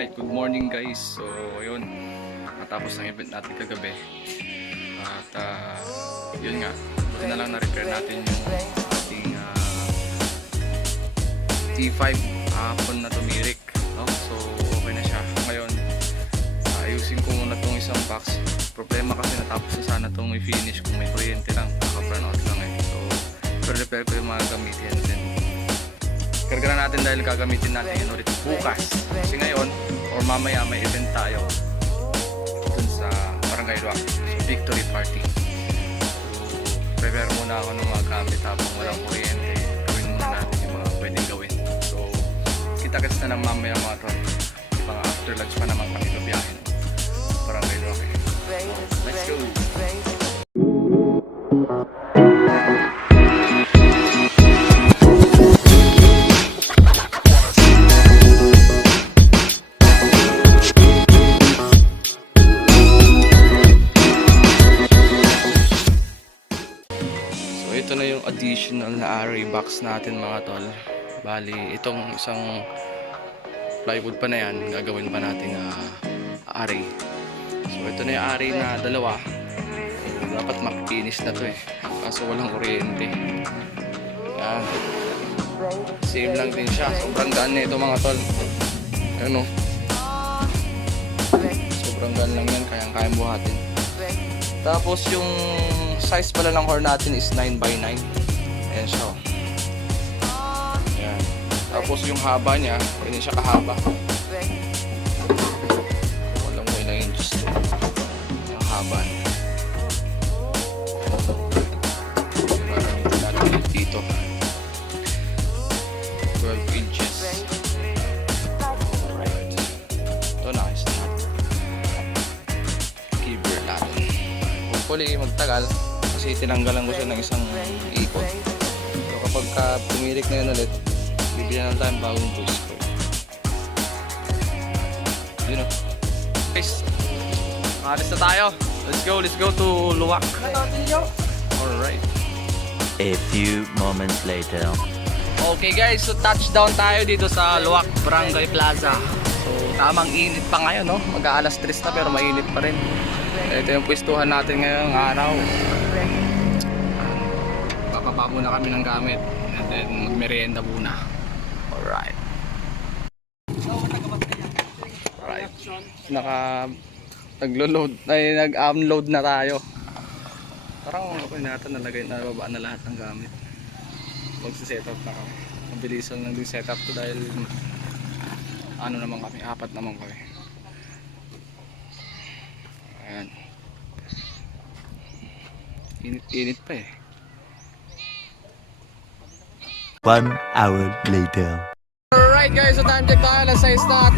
Alright, good morning guys. So, ayun. Matapos ng event natin kagabi. At, yun nga. Buti na lang na-repair natin yung ating T5 hapon na tumirik. No? So, okay na siya. Ngayon, ayusin ko muna itong isang box. Problema kasi natapos na sana itong i-finish kung may kuryente lang. Naka-burn out lang eh. So, repair ko yung mga gamitin natin. Karga na natin dahil gagamitin natin yun ulit bukas. Kasi ngayon, or mamaya may event tayo dun sa Barangay Luwak. So, victory party. So, prepare muna ako ng mga gamit habang walang kuryente. Gawin muna natin yung mga pwedeng gawin. So, kita-kits na lang mamaya mga tol. Ibang after lunch pa naman kami gabiyahin. Barangay Luwak. So, let's go! Ito na yung additional na array box natin mga tol. Bali, itong isang plywood pa na yan, gagawin pa natin array. So ito na yung array na dalawa. Dapat makikinis na to eh. Kaso walang kuryente. Yan. Same lang din siya. Sobrang gaan na ito mga tol. Ano? Sobrang gaan lang yan. Kayang buhatin. Tapos yung size pala ng core natin is 9x9. Ayan siya. Ayan. Tapos yung haba niya, hindi siya kahaba. Walang mo ilang inches to. Yung haba niya. Parang dito. 12 inches. Alright. Ito na, is na. Keyboard natin. Hopefully magtagal. Kasi tinanggalan ko siya ng isang ikot. So kapag pumirik na yun ulit, bibigyan na tayong bagong juice ko. Yun o. Guys, maalis na tayo. Let's go to Luwak. Alright. A few moments later. Okay guys, so touchdown tayo dito sa Luwak Barangay Plaza. So tamang init pa ngayon, no? Mag-aalas 3 na pero mainit pa rin. Ito yung pwestuhan natin ngayong araw. Papapa muna kami ng gamit and then magmerienda muna. Alright. Alright. Nag-load, nag-unload na tayo. Parang okay natin nababa na lahat ng gamit. Magsi-setup na kami. Mabilisan lang din setup to dahil ano naman kami, 4 naman kami. Ayan. Init pa eh. 1 hour later. Alright guys, so time check tayo. Alas 6 na at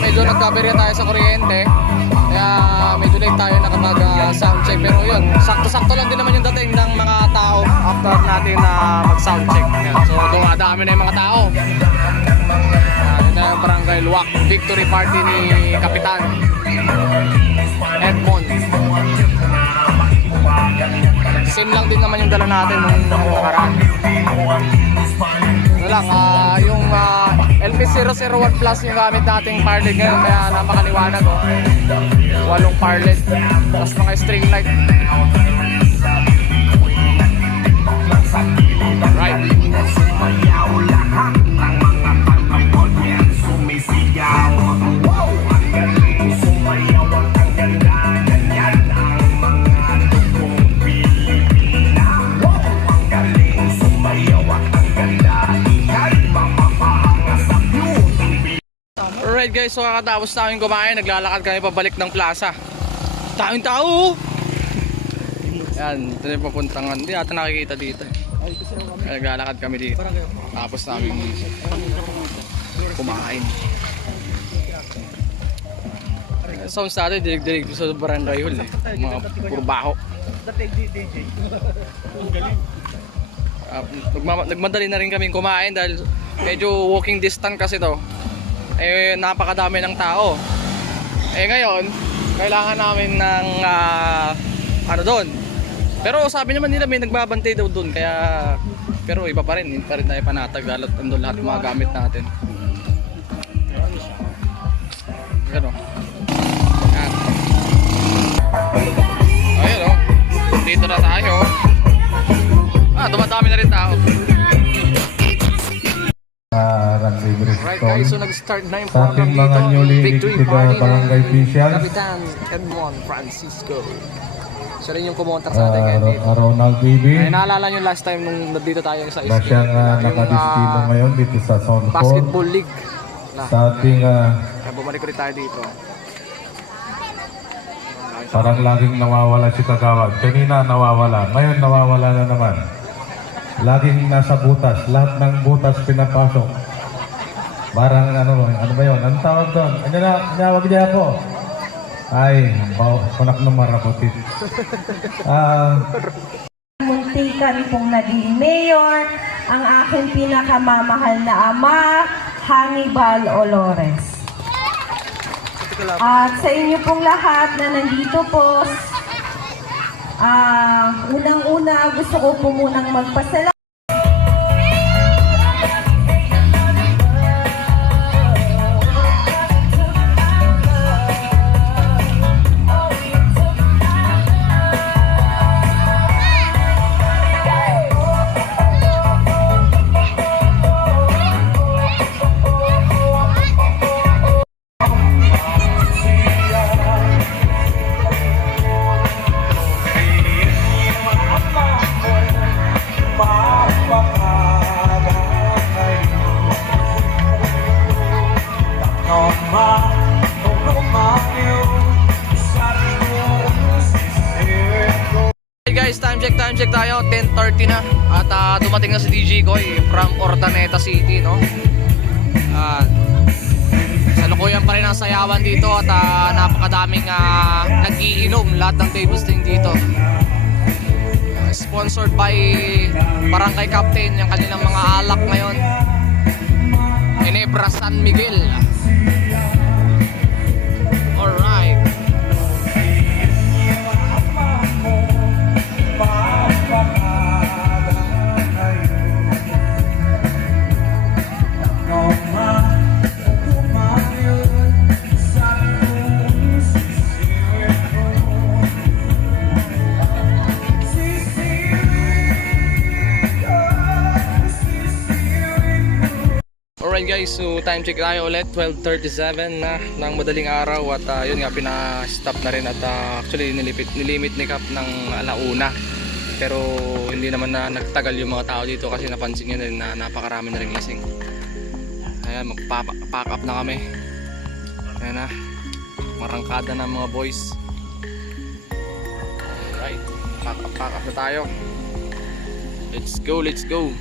medyo nagkaberya tayo sa kuryente. Kaya medyo late tayo nakapag sound check. Pero yun, sakto-sakto lang din naman yung dating ng mga tao after natin mag sound check. So dumadami na yung mga tao. Yun na yung Barangay Luwak victory party ni Kapitan Edmond. Same lang din naman yung dala natin nung nakaraan. Ano lang, yung LP001 Plus yung gamit nating power LED ngayon, kaya napakaliwanag oh. 8 power LED plus mga string light. Right. Alright guys, so kakatapos namin kumain, naglalakad kami pabalik ng plaza. Daming tao! Yan, ito na yung papuntangan. Hindi ata nakikita dito. Naglalakad kami dito. Tapos namin kumain. Sounds natin, dilig-dilig sa barangay hall eh. Mga puro baho. Nagmadali na rin kami kumain dahil medyo walking distance kasi to. Eh napakadami ng tao. Eh ngayon, kailangan namin ng ano doon. Pero sabi naman nila may nagbabantay daw doon kaya pero iba pa rin, hindi pa rin tayo panatag at nandun lahat ng mga gamit natin. Ayan o. Ayan. Ayan o. Dito na tayo. Dumadami na rin tao. Alright guys, so nag-start na yung Sa program ating mga dito. newly Victory elected party barangay ni officials. Kapitan Edmond Francisco. Siya rin yung kumontak sa atin ngayon dito. Ronald Bibi Ay, naalala nyo last time nung nandito tayo sa na siyang nakadistino ngayon dito sa Zone 4 basketball league. sa ating Kaya bumalik ulit tayo dito. parang laging nawawala si Kagawad. Kanina nawawala, ngayon nawawala na naman. Laging nasa butas, lahat ng butas pinapasok. Parang ano ba yun? Anong tawag doon? Ano na, tinawag niya ako? Ay, panak na maraputit. Muntikan pong naging mayor, ang aking pinakamamahal na ama, Hannibal Olores. At sa inyo pong lahat na nandito po, unang-una gusto ko po munang magpasalamat. Hey guys, time check tayo, 10:30 na. At dumating na si DJ Koy from Ordaneta City, no? Salukuyan pa rin ang sayawan dito at napakadaming nag-iinom, lahat ng tables din dito. Sponsored by Barangay Captain, yung kanilang mga alak ngayon. Ginebra San Miguel. Alright. Alright guys, so time check tayo ulit, 12:37 na ng madaling araw at yun nga, pina-stop na rin at actually nilimit ni Cap ng alauna, pero hindi naman na nagtagal yung mga tao dito kasi napansin nyo na rin na napakarami na rin lasing. Ayan, mag-pack up na kami. Ayan na, marangkada na mga boys. Alright, pack up na tayo. Let's go, let's go.